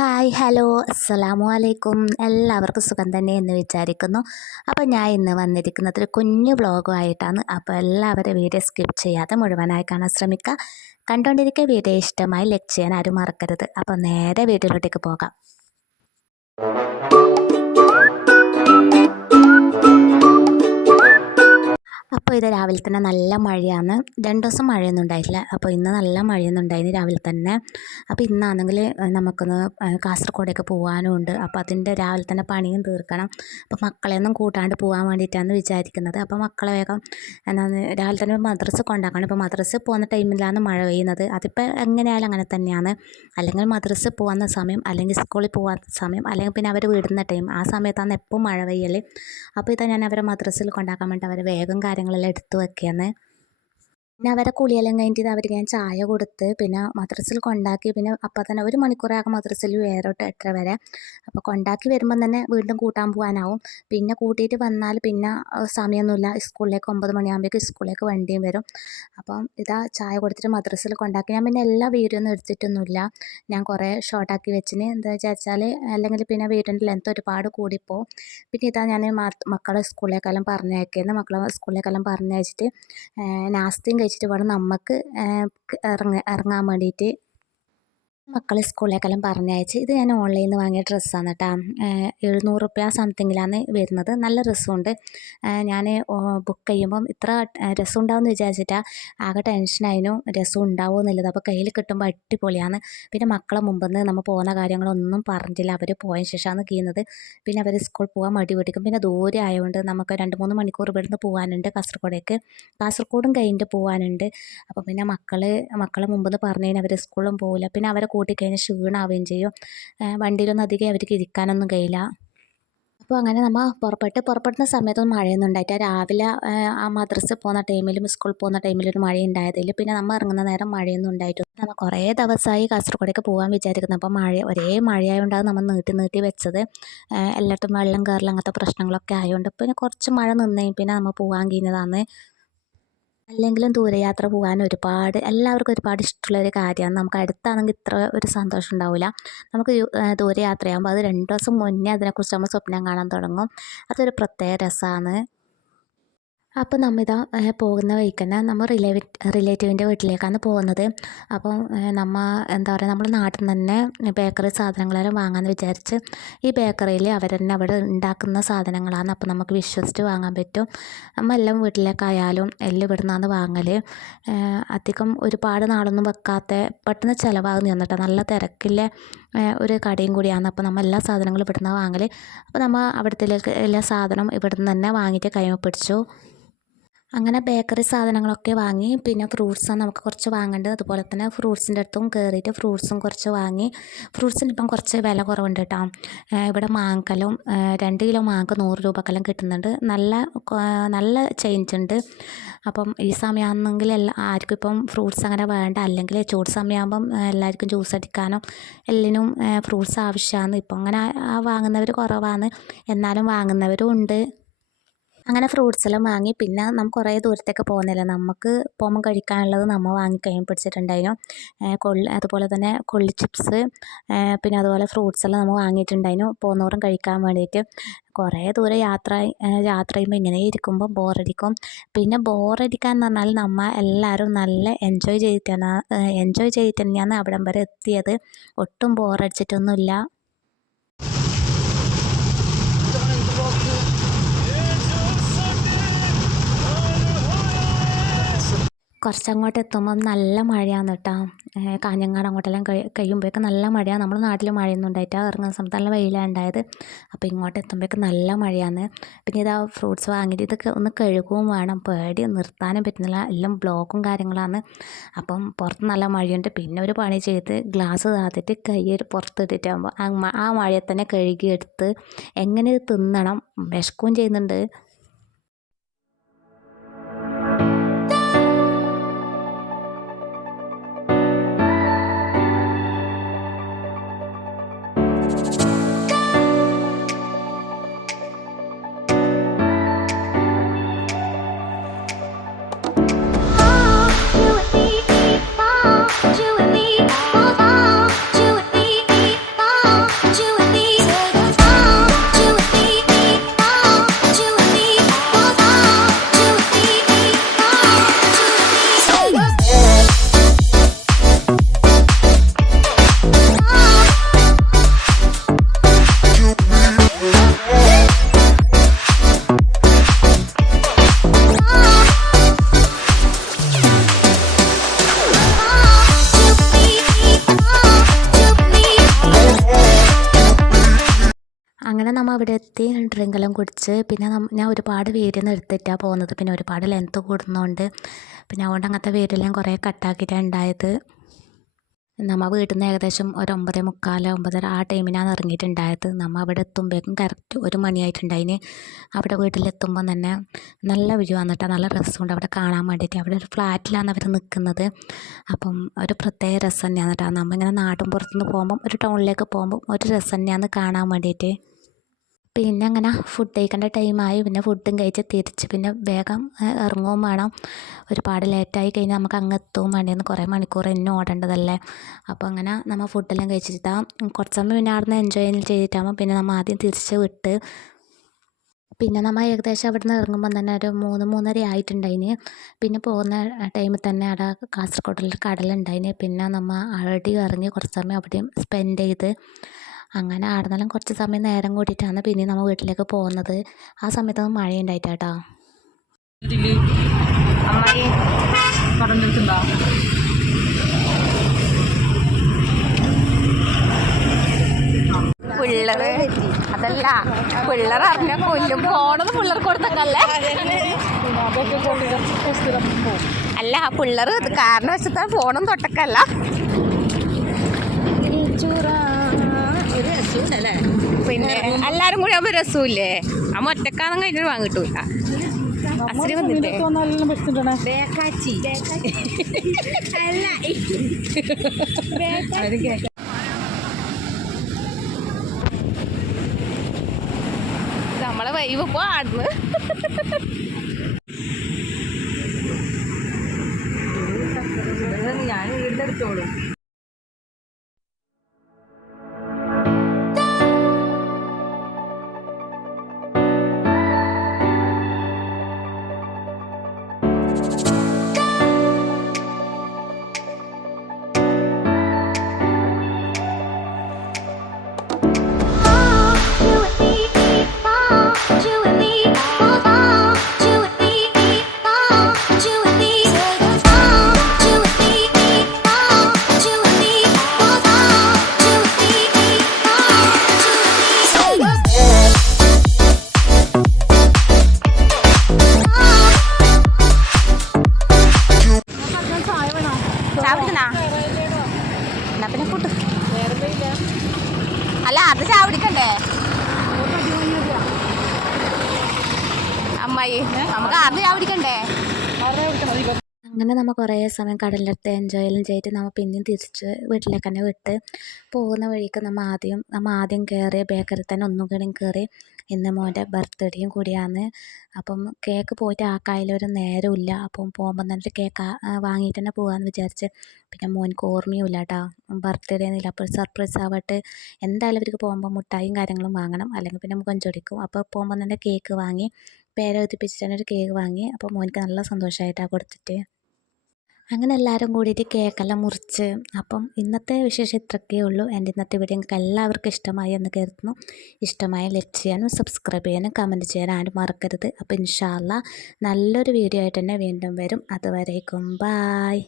Hi hello അസ്സലാമു അലൈക്കും. എല്ലാവർക്കും സുഖം തന്നെ എന്ന് വിചാരിക്കുന്നു. അപ്പോൾ ഞാൻ ഇന്ന് വന്നിരിക്കുന്നത് ഒരു കുഞ്ഞു വ്ളോഗുമായിട്ടാണ്. അപ്പോൾ എല്ലാവരും വീഡിയോ സ്കിപ്പ് ചെയ്യാതെ മുഴുവനായി കാണാൻ ശ്രമിക്കുക. കണ്ടുകൊണ്ടിരിക്കുക വീഡിയോ ഇഷ്ടമായി ലൈക്ക് ചെയ്യാൻ ആരും മറക്കരുത്. അപ്പോൾ നേരെ വീഡിയോയിലോട്ടേക്ക് പോകാം. അപ്പോൾ ഇത് രാവിലെ തന്നെ നല്ല മഴയാണ്. 2 ദിവസം മഴയൊന്നും ഉണ്ടായിട്ടില്ല. അപ്പോൾ ഇന്ന് നല്ല മഴയൊന്നും ഉണ്ടായിരുന്നു രാവിലെ തന്നെ. അപ്പോൾ ഇന്നാണെങ്കിൽ നമുക്കൊന്ന് കാസർഗോഡേക്ക് പോകാനും ഉണ്ട്. അപ്പോൾ അതിൻ്റെ രാവിലെ തന്നെ പണിയും തീർക്കണം. അപ്പോൾ മക്കളെയൊന്നും കൂട്ടാണ്ട് പോകാൻ വേണ്ടിയിട്ടാണ് വിചാരിക്കുന്നത്. അപ്പോൾ മക്കളെ വേഗം എന്താണ് രാവിലെ തന്നെ മദ്രസ കൊണ്ടാക്കണം. ഇപ്പോൾ മദ്രസ പോകുന്ന ടൈമിലാണ് മഴ പെയ്യുന്നത്. അതിപ്പോൾ എങ്ങനെയായാലും അങ്ങനെ തന്നെയാണ്. അല്ലെങ്കിൽ മദ്രസ പോകുന്ന സമയം, അല്ലെങ്കിൽ സ്കൂളിൽ പോകുന്ന സമയം, അല്ലെങ്കിൽ പിന്നെ അവർ വിടുന്ന ടൈം, ആ സമയത്താണ് എപ്പോൾ മഴ പെയ്യൽ. അപ്പോൾ ഇതാ ഞാൻ അവരെ മദ്രസയിൽ കൊണ്ടാക്കാൻ വേണ്ടി അവരെ വേഗം കാര്യങ്ങളെല്ലാം എടുത്തു വെക്കുകയാണ്. പിന്നെ അവരെ കുളിയെല്ലാം കഴിഞ്ഞിട്ട് അവർക്ക് ഞാൻ ചായ കൊടുത്ത് പിന്നെ മദ്രസയിൽ കൊണ്ടാക്കി. പിന്നെ അപ്പം തന്നെ 1 മണിക്കൂറാകും മദ്രസയിൽ 7 to 8 വരെ. അപ്പോൾ കൊണ്ടാക്കി വരുമ്പം തന്നെ വീണ്ടും കൂട്ടാൻ പോകാനാവും. പിന്നെ കൂട്ടിയിട്ട് വന്നാൽ പിന്നെ സമയമൊന്നുമില്ല. സ്കൂളിലേക്ക് 9 മണിയാകുമ്പോഴേക്ക് സ്കൂളിലേക്ക് വണ്ടിയും വരും. അപ്പം ഇതാ ചായ കൊടുത്തിട്ട് മദ്രസയിൽ കൊണ്ടാക്കി. ഞാൻ പിന്നെ എല്ലാ വീഡിയോ ഒന്നും എടുത്തിട്ടൊന്നുമില്ല. ഞാൻ കുറേ ഷോർട്ടാക്കി വെച്ചിന്. എന്താ വിചാരിച്ചാൽ അല്ലെങ്കിൽ പിന്നെ വീഡിയോൻ്റെ ലെങ്ത് ഒരുപാട് കൂടിപ്പോവും. പിന്നെ ഇതാ ഞാൻ മക്കളെ സ്കൂളിലേക്കെല്ലാം പറഞ്ഞയക്കുന്നത്. മക്കളെ സ്കൂളിലേക്കെല്ലാം പറഞ്ഞയച്ചിട്ട് നാസ്തയും കഴിച്ചിട്ട് വേണം നമുക്ക് ഇറങ്ങാൻ വേണ്ടിയിട്ട്. മക്കളെ സ്കൂളിലേക്കെല്ലാം പറഞ്ഞയച്ച്. ഇത് ഞാൻ ഓൺലൈനിൽ നിന്ന് വാങ്ങിയ ഡ്രസ്സാണ് കേട്ടോ. 700 രൂപ സംതിങ്ങിലാണ് വരുന്നത്. നല്ല രസമുണ്ട്. ഞാൻ ബുക്ക് ചെയ്യുമ്പം ഇത്ര രസം ഉണ്ടാവുമെന്ന് വിചാരിച്ചിട്ടാണ്. ആകെ ടെൻഷനായിരുന്നു രസം ഉണ്ടാവുമോ എന്നുള്ളത്. അപ്പോൾ കയ്യിൽ കിട്ടുമ്പോൾ അടിപൊളിയാണ്. പിന്നെ മക്കളെ മുമ്പിൽ നിന്ന് നമ്മൾ പോകുന്ന കാര്യങ്ങളൊന്നും പറഞ്ഞിട്ടില്ല. അവർ പോയതിന് ശേഷമാണ് കീയുന്നത്. പിന്നെ അവർ സ്കൂളിൽ പോകാൻ മടി പിടിക്കും. പിന്നെ ദൂരെ ആയതുകൊണ്ട് നമുക്ക് 2-3 മണിക്കൂർ ഇവിടുന്ന് പോകാനുണ്ട് കാസർഗോഡേക്ക്. കാസർഗോഡും കഴിഞ്ഞിട്ട് പോകാനുണ്ട്. അപ്പോൾ പിന്നെ മക്കളെ മുമ്പിൽ നിന്ന് പറഞ്ഞു കഴിഞ്ഞാൽ അവർ സ്കൂളിലും പോകില്ല. പിന്നെ അവരെ കൂട്ടിക്കഴിഞ്ഞാൽ ക്ഷീണമാവുകയും ചെയ്യും. വണ്ടിയിലൊന്നും അധികം അവർക്ക് ഇരിക്കാനൊന്നും കഴിയില്ല. അപ്പോൾ അങ്ങനെ നമ്മൾ പുറപ്പെടുന്ന സമയത്തൊന്നും മഴയൊന്നും ഉണ്ടായിട്ടില്ല. രാവിലെ ആ മദ്രസ പോകുന്ന ടൈമിലും സ്കൂളിൽ പോകുന്ന ടൈമിലും ഒരു മഴ ഉണ്ടായതിൽ പിന്നെ നമ്മൾ ഇറങ്ങുന്ന നേരം മഴയൊന്നും ഉണ്ടായിട്ടില്ല. നമ്മൾ കുറേ ദിവസമായി കാസർഗോഡേക്ക് പോകാൻ വിചാരിക്കുന്നത്. അപ്പോൾ ഒരേ മഴയായതുകൊണ്ടാണ് നമ്മൾ നീട്ടി വെച്ചത്. എല്ലായിടത്തും വെള്ളം കയറൽ അങ്ങനത്തെ പ്രശ്നങ്ങളൊക്കെ ആയതുകൊണ്ട് പിന്നെ കുറച്ച് മഴ നിന്നേയും പിന്നെ നമ്മൾ പോകാൻ കഴിഞ്ഞതാണ്. അല്ലെങ്കിലും ദൂരയാത്ര പോകാൻ എല്ലാവർക്കും ഒരുപാട് ഇഷ്ടമുള്ളൊരു കാര്യമാണ്. നമുക്ക് അടുത്താണെങ്കിൽ ഇത്ര ഒരു സന്തോഷം ഉണ്ടാവില്ല. നമുക്ക് ദൂരയാത്രയാകുമ്പോൾ അത് 2 ദിവസം മുന്നേ അതിനെക്കുറിച്ച് നമ്മൾ സ്വപ്നം കാണാൻ തുടങ്ങും. അതൊരു പ്രത്യേക രസമാണ്. അപ്പോൾ നമ്മളിതാ പോകുന്ന വഴിക്ക് തന്നെ നമ്മൾ റിലേറ്റീവിൻ്റെ വീട്ടിലേക്കാണ് പോകുന്നത്. അപ്പം എന്താ പറയുക, നമ്മുടെ നാട്ടിൽ നിന്ന് തന്നെ ബേക്കറി സാധനങ്ങളെല്ലാം വാങ്ങാമെന്ന് വിചാരിച്ച്. ഈ ബേക്കറിയിൽ അവർ തന്നെ അവിടെ ഉണ്ടാക്കുന്ന സാധനങ്ങളാണ്. അപ്പോൾ നമുക്ക് വിശ്വസിച്ച് വാങ്ങാൻ പറ്റും. നമ്മളെല്ലാം വീട്ടിലേക്കായാലും എല്ലാം ഇവിടെ നിന്നാണ് വാങ്ങൽ. അധികം ഒരുപാട് നാളൊന്നും വെക്കാത്ത പെട്ടെന്ന് ചിലവാകുന്ന എന്നിട്ട് നല്ല തിരക്കില്ല ഒരു കടയും കൂടിയാണ്. അപ്പോൾ നമ്മൾ എല്ലാ സാധനങ്ങളും ഇവിടെ നിന്നാണ് വാങ്ങൽ. അപ്പോൾ നമ്മൾ അവിടുത്തെ എല്ലാ സാധനം ഇവിടെ നിന്ന് തന്നെ വാങ്ങിയിട്ട് കൈമ പിടിച്ചു. അങ്ങനെ ബേക്കറി സാധനങ്ങളൊക്കെ വാങ്ങി. പിന്നെ ഫ്രൂട്ട്സാണ് നമുക്ക് കുറച്ച് വാങ്ങേണ്ടത്. അതുപോലെ തന്നെ ഫ്രൂട്ട്സിൻ്റെ അടുത്തും കയറിയിട്ട് ഫ്രൂട്ട്സും കുറച്ച് വാങ്ങി. ഫ്രൂട്ട്സിന് ഇപ്പം കുറച്ച് വില കുറവുണ്ട് കേട്ടോ. ഇവിടെ മാങ്ങക്കെല്ലാം 2 കിലോ മാങ്ങക്ക് 100 രൂപക്കെല്ലാം കിട്ടുന്നുണ്ട്. നല്ല ചേഞ്ച് ഉണ്ട്. അപ്പം ഈ സമയമാണെങ്കിൽ ആർക്കും ഇപ്പം ഫ്രൂട്ട്സ് അങ്ങനെ വേണ്ട. അല്ലെങ്കിൽ ചൂട് സമയമാകുമ്പം എല്ലാവർക്കും ജ്യൂസ് അടിക്കാനും എല്ലാത്തിനും ഫ്രൂട്ട്സ് ആവശ്യമാണ്. ഇപ്പം അങ്ങനെ വാങ്ങുന്നവർ കുറവാണ്, എന്നാലും വാങ്ങുന്നവരും ഉണ്ട്. അങ്ങനെ ഫ്രൂട്ട്സ് എല്ലാം വാങ്ങി. പിന്നെ നമുക്ക് കുറേ ദൂരത്തേക്ക് പോകുന്നില്ല. നമുക്ക് പോകുമ്പോൾ കഴിക്കാനുള്ളത് നമ്മൾ വാങ്ങി കൈയിൽ പിടിച്ചിട്ടുണ്ടായിരുന്നു. അതുപോലെ തന്നെ കൊള്ളി ചിപ്സ്, പിന്നെ അതുപോലെ ഫ്രൂട്ട്സ് എല്ലാം നമ്മൾ വാങ്ങിയിട്ടുണ്ടായിരുന്നു പോകുന്നവരും കഴിക്കാൻ വേണ്ടിയിട്ട്. കുറേ ദൂരം യാത്ര ചെയ്യുമ്പോൾ ഇങ്ങനെ ഇരിക്കുമ്പോൾ ബോറടിക്കും. പിന്നെ ബോറടിക്കാന്ന് പറഞ്ഞാൽ നമ്മൾ എല്ലാവരും നല്ല എൻജോയ് ചെയ്തിട്ട് തന്നെയാണ് അവിടം വരെ എത്തിയത്. ഒട്ടും ബോറടിച്ചിട്ടൊന്നുമില്ല. കുറച്ചങ്ങോട്ട് എത്തുമ്പം നല്ല മഴയാണ് കേട്ടോ. കാഞ്ഞങ്ങാട് അങ്ങോട്ടെല്ലാം കഴിയുമ്പോഴേക്കും നല്ല മഴയാണ്. നമ്മുടെ നാട്ടിൽ മഴയൊന്നും ഉണ്ടായിട്ടാണ് ഇറങ്ങുന്ന സമയത്ത് നല്ല വെയിലാണ് ഉണ്ടായത്. അപ്പോൾ ഇങ്ങോട്ട് എത്തുമ്പോഴേക്കും നല്ല മഴയാണ്. പിന്നെ ഇതാ ഫ്രൂട്ട്സ് വാങ്ങിയിട്ട് ഇതൊക്കെ ഒന്ന് കഴുകുകയും വേണം. പേടി നിർത്താനും പറ്റുന്നില്ല, എല്ലാം ബ്ലോക്കും കാര്യങ്ങളാണ്. അപ്പം പുറത്ത് നല്ല മഴയുണ്ട്. പിന്നെ ഒരു പണി ചെയ്ത് ഗ്ലാസ് താത്തിട്ട് കൈ പുറത്തിട്ടിട്ടാകുമ്പോൾ ആ മഴയെ തന്നെ കഴുകിയെടുത്ത് എങ്ങനെ തിന്നണം, വിശക്കുകയും ചെയ്യുന്നുണ്ട്. അങ്ങനെ നമ്മൾ അവിടെ എത്തി ഡ്രിങ്കെല്ലാം കുടിച്ച് പിന്നെ ഞാൻ ഒരുപാട് വീഡിയോ ഒന്നും എടുത്തിട്ടാണ് പോകുന്നത്. പിന്നെ ഒരുപാട് ലെങ്ത്ത് കൂടുന്നതുകൊണ്ട് പിന്നെ അതുകൊണ്ട് അങ്ങനത്തെ വീഡിയോ എല്ലാം കുറേ കട്ടാക്കിയിട്ടാണ് ഉണ്ടായത്. നമ്മൾ വീട്ടിൽ നിന്ന് ഏകദേശം ഒരു 9:45 9:30 ആ ടൈമിനാണ് ഇറങ്ങിയിട്ടുണ്ടായത്. നമ്മൾ അവിടെ എത്തുമ്പോഴേക്കും കറക്റ്റ് 1 മണിയായിട്ടുണ്ടായിന്. അവിടെ വീട്ടിലെത്തുമ്പം തന്നെ നല്ല വ്യൂ ആണ് കേട്ടോ, നല്ല രസമുണ്ട് അവിടെ കാണാൻ വേണ്ടിയിട്ട്. അവിടെ ഒരു ഫ്ലാറ്റിലാണ് അവർ നിൽക്കുന്നത്. അപ്പം ഒരു പ്രത്യേക രസം തന്നെയാണ് കേട്ടോ. നമ്മളിങ്ങനെ നാട്ടും പുറത്തുനിന്ന് പോകുമ്പം ഒരു ടൗണിലേക്ക് പോകുമ്പം ഒരു രസം തന്നെയാണ് കാണാൻ വേണ്ടിയിട്ട്. പിന്നെ അങ്ങനെ ഫുഡ് കഴിക്കേണ്ട ടൈമായി. പിന്നെ ഫുഡും കഴിച്ച് തിരിച്ച് പിന്നെ വേഗം ഇറങ്ങുകയും വേണം. ഒരുപാട് ലേറ്റായി കഴിഞ്ഞാൽ നമുക്ക് അങ്ങ് എത്തുകയും വേണ്ടിയെന്ന്, കുറേ മണിക്കൂർ തന്നെ ഓടേണ്ടതല്ലേ. അപ്പോൾ അങ്ങനെ നമ്മൾ ഫുഡെല്ലാം കഴിച്ചിട്ടാണ് കുറച്ച് സമയം പിന്നെ അവിടെ നിന്ന് എൻജോയ് ചെയ്തിട്ടാകുമ്പോൾ പിന്നെ നമ്മൾ ആദ്യം തിരിച്ച് വിട്ട്. പിന്നെ നമ്മൾ ഏകദേശം അവിടെ നിന്ന് ഇറങ്ങുമ്പം തന്നെ ഒരു 3 3:30 ആയിട്ടുണ്ടായിന്. പിന്നെ പോകുന്ന ടൈമിൽ തന്നെ അവിടെ കാസർഗോഡിൽ കടലുണ്ടായിന്. പിന്നെ നമ്മൾ അവിടെ ഇറങ്ങി കുറച്ച് സമയം അവിടെയും സ്പെൻഡ് ചെയ്ത് അങ്ങനെ ആടുന്നെല്ലാം കുറച്ച് സമയം നേരം കൂടിയിട്ടാണ് പിന്നെ നമ്മൾ വീട്ടിലേക്ക് പോകുന്നത്. ആ സമയത്തൊന്നും മഴയുണ്ടായിട്ടാട്ടോ. അമ്മായി പറഞ്ഞിട്ടുണ്ടോ? പിള്ളേര് അതല്ല, പിള്ളേർ അറിഞ്ഞ കൊല്ലും. ഫോണത് പിള്ളേർക്ക് കൊടുത്തക്കല്ലേ. അല്ല പിള്ളേർ കാരണം വെച്ചിട്ടാണ് ഫോണും തൊട്ടക്കല്ല. പിന്നെ എല്ലാരും കൂടി ആകുമ്പോ രസമില്ലേ? ആ ഒറ്റക്കാന്നും കഴിഞ്ഞിട്ട് വാങ്ങിട്ടൂല. നമ്മളെ വൈവ് ഇപ്പൊ ആടുന്നു. ഞാൻ വീടെടുത്തോളൂ. പിന്നെ കൂട്ട് അല്ല അത് ചാവടിക്കണ്ടേ അമ്മായി? നമുക്ക് അത് ചാവടിക്കണ്ടേ? അങ്ങനെ നമ്മൾ കുറേ സമയം കടലിലടുത്ത് എൻജോയ് എല്ലാം ചെയ്തിട്ട് നമ്മൾ പിന്നെയും തിരിച്ച് വീട്ടിലേക്ക് തന്നെ വിട്ട്. പോകുന്ന വഴിക്ക് നമ്മൾ ആദ്യം കയറിയ ബേക്കറി തന്നെ ഒന്നും കൂടി കയറി. ഇന്ന് മോൻ്റെ ബർത്ത്ഡേയും കൂടിയാണ്. അപ്പം കേക്ക് പോയിട്ട് ആക്കായാലൊരു നേരമില്ല. അപ്പം പോകുമ്പം തന്നെ കേക്ക് വാങ്ങിയിട്ട് തന്നെ പോകാമെന്ന് വിചാരിച്ച്. പിന്നെ മോനിക്ക് ഓർമ്മയുമില്ല കേട്ടോ ബർത്ത്ഡേ എന്നില്ല. അപ്പോൾ സർപ്രൈസ് ആവട്ടെ, എന്തായാലും അവർക്ക് പോകുമ്പോൾ മുട്ടായും കാര്യങ്ങളും വാങ്ങണം, അല്ലെങ്കിൽ പിന്നെ കൊഞ്ചൊടിക്കും. അപ്പോൾ പോകുമ്പോൾ തന്നെ കേക്ക് വാങ്ങി, പേരെഴുതിപ്പിച്ചിട്ട് തന്നെ ഒരു കേക്ക് വാങ്ങി. അപ്പോൾ മോനിക്ക് നല്ല സന്തോഷമായിട്ടാണ് കൊടുത്തിട്ട്. അങ്ങനെ എല്ലാവരും കൂടിയിട്ട് കേക്കെല്ലാം മുറിച്ച്. അപ്പം ഇന്നത്തെ വിശേഷം ഇത്രയൊക്കെ ഉള്ളൂ. എൻ്റെ ഇന്നത്തെ വീഡിയോ നിങ്ങൾക്ക് എല്ലാവർക്കും ഇഷ്ടമായി എന്ന് കരുതുന്നു. ഇഷ്ടമായ ലൈക്ക് ചെയ്യാനും സബ്സ്ക്രൈബ് ചെയ്യാനും കമൻറ്റ് ചെയ്യാനും ആരും മറക്കരുത്. അപ്പോൾ ഇൻഷാ അല്ലാഹ് നല്ലൊരു വീഡിയോ ആയിട്ട് തന്നെ വീണ്ടും വരും. അതുവരേക്കും ബായ്.